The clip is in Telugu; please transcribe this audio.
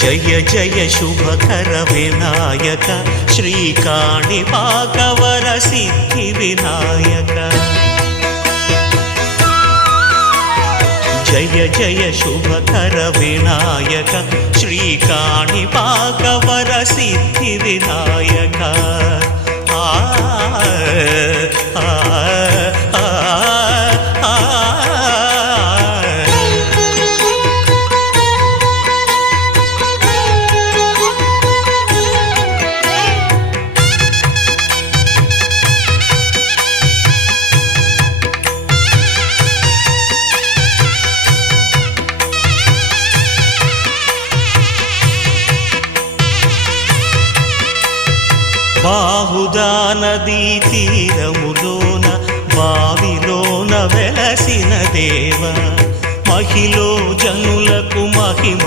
జయ జయ శుభకర వినాయక శ్రీకాణిపాకవర సిద్ధి వినాయక జయ జయ శుభకర వినాయక శ్రీకాణిపాకవర సిద్ధి వినాయక బాహుదా నదీ తీరములోన బావిలోన వెలసిన దేవ మహిలో జనులకు మహిమ